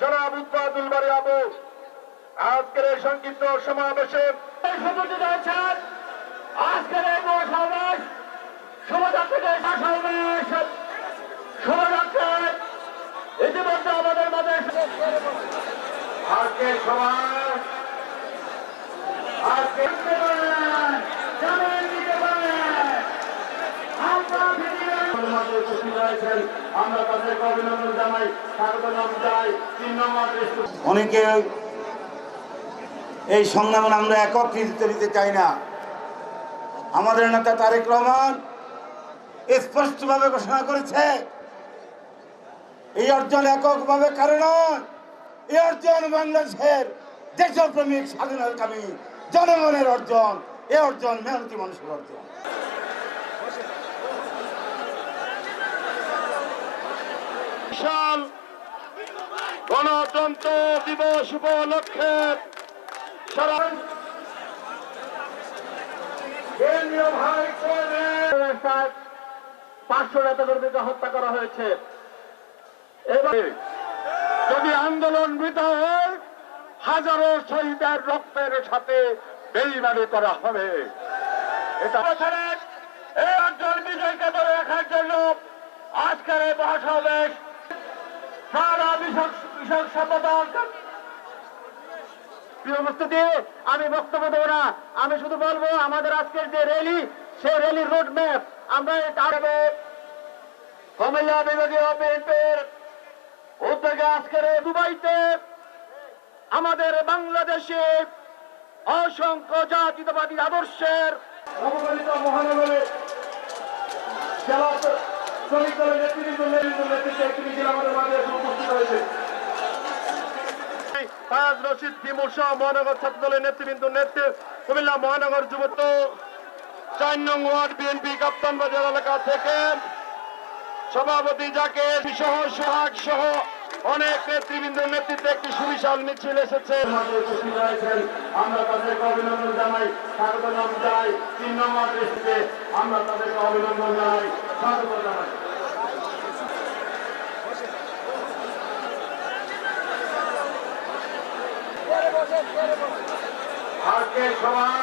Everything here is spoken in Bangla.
জনাব উৎপাদুল বাড়ি আবু আজকের এই সংক্ষিপ্ত সমাবেশে উপস্থিত হয়েছেন। আজকের এই মহাসমাবেশ শোভাযাত্রীদের সমাবেশ শোভাযাত্রায় ইতিমধ্যে আমাদের মাঝে আজকে সবাই আজকে উপস্থিত হয়েছেন। আমরা তাদেরকে অভিনন্দন জানাই, স্বাগত জানাই। 3 নম্বর অনেকে এই সংগ্রামে আমরা একক কৃতিত্ব দিতে চাই না। আমাদের নেতা তারেক রহমান স্পষ্টভাবে ঘোষণা করেছে এই অর্জন এককভাবে কারণ এই অর্জন বাংলাদেশের দেশপ্রেমিক স্বাধীনতাকামী জনগণের অর্জন। এ অর্জন মেহনতি মানুষের অর্জন। বিশাল গণতন্ত্র দিবস উপলক্ষে সারা 500 নেতাকর্মীকে হত্যা করা হয়েছে। এবার যদি আন্দোলন বৃথা হয়, হাজারো শহীদের রক্তের সাথে বেইমানি করা হবে। এটা এই অঞ্চল বিজয়কে ধরে রাখার জন্য আজকের এই মহাসমাবেশ সারা বিষয় সম্পাদক প্রিয় উপস্থিতি, আমি বক্তব্য দেবো না। আমি শুধু বলবো আমাদের আজকের যে র্যালি, সেই র্যালির রোড ম্যাপ আমরা কুমিল্লা বিভাগীয় বিএনপির উদ্যোগে আজকের দুবাইতে আমাদের বাংলাদেশে অসংখ্য জাতীয়তাবাদী আদর্শের অবহেলিত মহানগরে জেলা শ্রমিক দলের নেতৃত্বে তিনি আমাদের মাঝে উপস্থিত হয়েছে। ফায়াজ রশিদ তিমুর সহ মহানগর ছাত্র দলের নেতৃবৃন্দ কুমিল্লা মহানগর যুবত 4 নং ওয়ার্ড বিএনপি কাপ্তান বাজার এলাকা থেকে সভাপতি যাকে সহ সোহাগ সহ অনেক নেতৃবৃন্দের নেতৃত্বে একটি সুবিশাল মিছিল এসেছে। আমরা তাদেরকে অভিনন্দন জানাই, স্বাগত জানাই। 3 নম্বর দৃষ্টিতে আমরা তাদেরকে অভিনন্দন জানাই, স্বাগত জানাই। আজকে সবাই